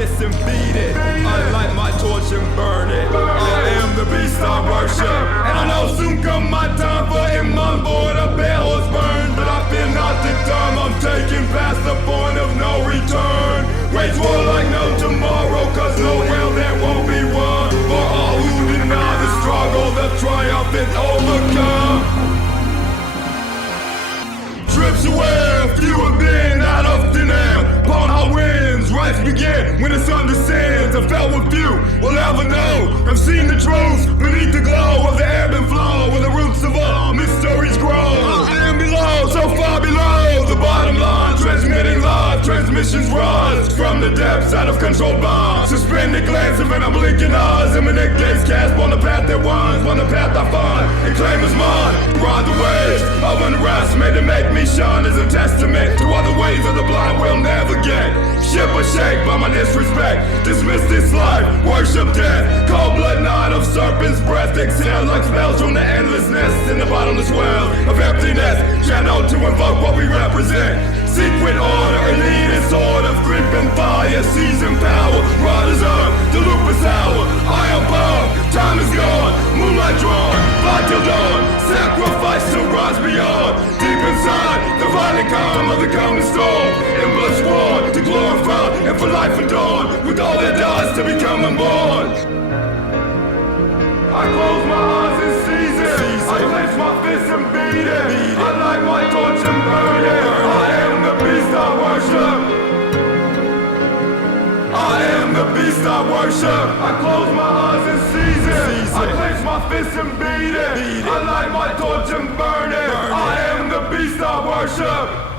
fist and beat it. I light my torch and burn it. I am the beast I worship. And I know soon come my time for him on board a bare horse burn. But I fear not the time I'm taking past the point of no return. Wage war like no tomorrow, cause no hell there won't be one. For all who deny the struggle, the triumphant overcome. Trips away, a few have been out of thin air. Upon how winds rise begin when the sun descends. I felt with few will ever know. I've seen the truth beneath the glow of the ebb and flow, where the roots of all mysteries grow. I am below, so far below the bottom line, transmitting live transmissions rise from the depths out of controlled bonds. Suspended glance of an blinking eyes, imminent gaze cast on the path that winds, on the path I find and claim as mine. Ride the waves of unrest made to make me shine as a testament to all the ways of the blind will navigate. Ship a shake by my disrespect. Dismiss this life, worship death. Cold blood night of serpent's breath. Exhale like spells from the endlessness in the bottomless well of emptiness. Channel to invoke what we represent. Secret order, elitist sword of creeping fire. Season power, riders up, the lupus hour. I am power, time is gone. Moonlight drawn, fly till dawn. Sacrifice to rise beyond. Deep inside, the violent calm of the coming storm. In blood sworn to glorify and for life adorned. With all that dies to become unborn. I close my eyes and seize it. I clench my fists and beat it. I light my torch and burn it. I am the beast I worship. I am the beast I worship. I close my eyes and seize it. I clench my fists and beat it. I light my torch and burn it. I am the beast I worship.